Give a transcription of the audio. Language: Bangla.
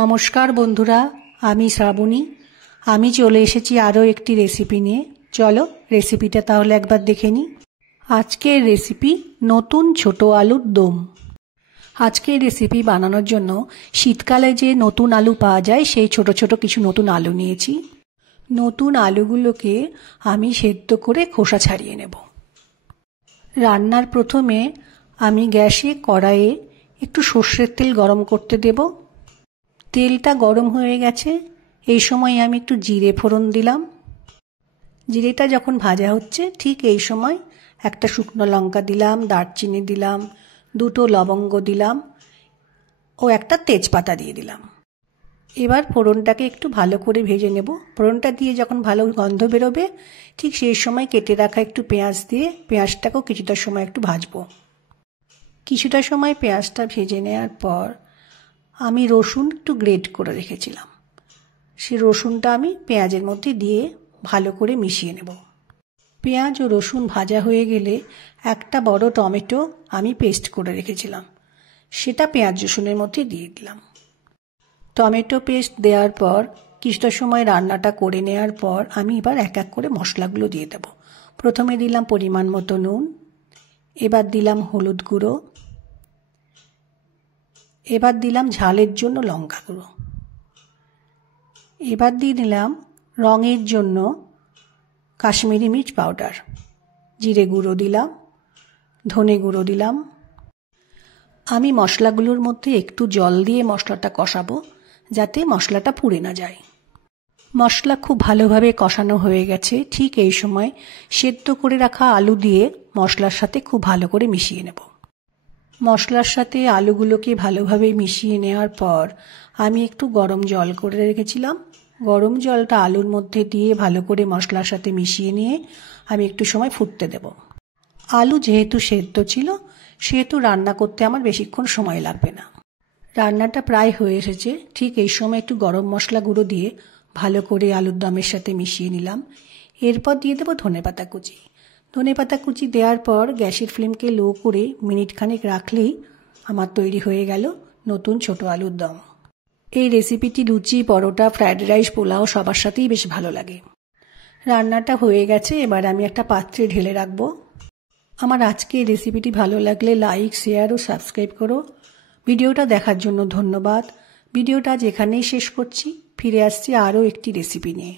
নমস্কার বন্ধুরা, আমি শ্রাবণী। আমি চলে এসেছি আরও একটি রেসিপি নিয়ে। চলো রেসিপিটা তাহলে একবার দেখে নিই। আজকের রেসিপি নতুন ছোট আলুর দম। আজকের রেসিপি বানানোর জন্য শীতকালে যে নতুন আলু পাওয়া যায় সেই ছোট ছোট কিছু নতুন আলু নিয়েছি। নতুন আলুগুলোকে আমি সেদ্ধ করে খোসা ছাড়িয়ে নেব। রান্নার প্রথমে আমি গ্যাসে কড়াইয়ে একটু সর্ষের তেল গরম করতে দেব। তেলটা গরম হয়ে গেছে, এই সময় আমি একটু জিরে ফোড়ন দিলাম। জিরেটা যখন ভাজা হচ্ছে ঠিক এই সময় একটা শুকনো লঙ্কা দিলাম, দারচিনি দিলাম, দুটো লবঙ্গ দিলাম ও একটা তেজপাতা দিয়ে দিলাম। এবার ফোড়নটাকে একটু ভালো করে ভেজে নেব। ফোড়নটা দিয়ে যখন ভালো গন্ধ বেরোবে ঠিক সেই সময় কেটে রাখা একটু পেঁয়াজ দিয়ে পেঁয়াজটাকেও কিছুটা সময় একটু ভাজবো। কিছুটা সময় পেঁয়াজটা ভেজে নেওয়ার পর আমি রসুন একটু গ্রেট করে রেখেছিলাম, সেই রসুনটা আমি পেঁয়াজের মধ্যে দিয়ে ভালো করে মিশিয়ে নেব। পেঁয়াজ ও রসুন ভাজা হয়ে গেলে একটা বড় টমেটো আমি পেস্ট করে রেখেছিলাম, সেটা পেঁয়াজ রসুনের মধ্যে দিয়ে দিলাম। টমেটো পেস্ট দেওয়ার পর কিছুটা সময় রান্নাটা করে নেওয়ার পর আমি এবার এক এক করে মশলাগুলো দিয়ে দেব। প্রথমে দিলাম পরিমাণ মতো নুন, এবার দিলাম হলুদ গুঁড়ো, এবার দিলাম ঝালের জন্য লঙ্কা গুঁড়ো, এবার দিয়ে দিলাম রঙের জন্য কাশ্মীরি মির্চ পাউডার, জিরে গুঁড়ো দিলাম, ধনে গুঁড়ো দিলাম। আমি মশলাগুলোর মধ্যে একটু জল দিয়ে মশলাটা কষাবো যাতে মশলাটা পুড়ে না যায়। মশলা খুব ভালোভাবে কষানো হয়ে গেছে। ঠিক এই সময় সেদ্ধ করে রাখা আলু দিয়ে মশলার সাথে খুব ভালো করে মিশিয়ে নেব। মশলার সাথে আলুগুলোকে ভালোভাবে মিশিয়ে নেওয়ার পর আমি একটু গরম জল করে রেখেছিলাম, গরম জলটা আলুর মধ্যে দিয়ে ভালো করে মশলার সাথে মিশিয়ে নিয়ে আমি একটু সময় ফুটতে দেব। আলু যেহেতু সেদ্ধ ছিল সেহেতু রান্না করতে আমার বেশিক্ষণ সময় লাগবে না। রান্নাটা প্রায় হয়ে এসেছে। ঠিক এই সময় একটু গরম মশলা গুঁড়ো দিয়ে ভালো করে আলুর দমের সাথে মিশিয়ে নিলাম। এরপর দিয়ে দেবো ধনেপাতা কুচি। ধনেপাতা কুচি দেওয়ার পর গ্যাসের ফ্লেমকে লো করে মিনিট খানেক রাখলেই আমার তৈরি হয়ে গেল নতুন ছোট আলুর দম। এই রেসিপিটি লুচি, পরোটা, ফ্রায়েড রাইস, পোলাও সবার সাথেই বেশ ভালো লাগে। রান্নাটা হয়ে গেছে, এবার আমি একটা পাত্রে ঢেলে রাখবো। আমার আজকে এই রেসিপিটি ভালো লাগলে লাইক, শেয়ার ও সাবস্ক্রাইব করো। ভিডিওটা দেখার জন্য ধন্যবাদ। ভিডিওটা আজ এখানেই শেষ করছি। ফিরে আসছি আরও একটি রেসিপি নিয়ে।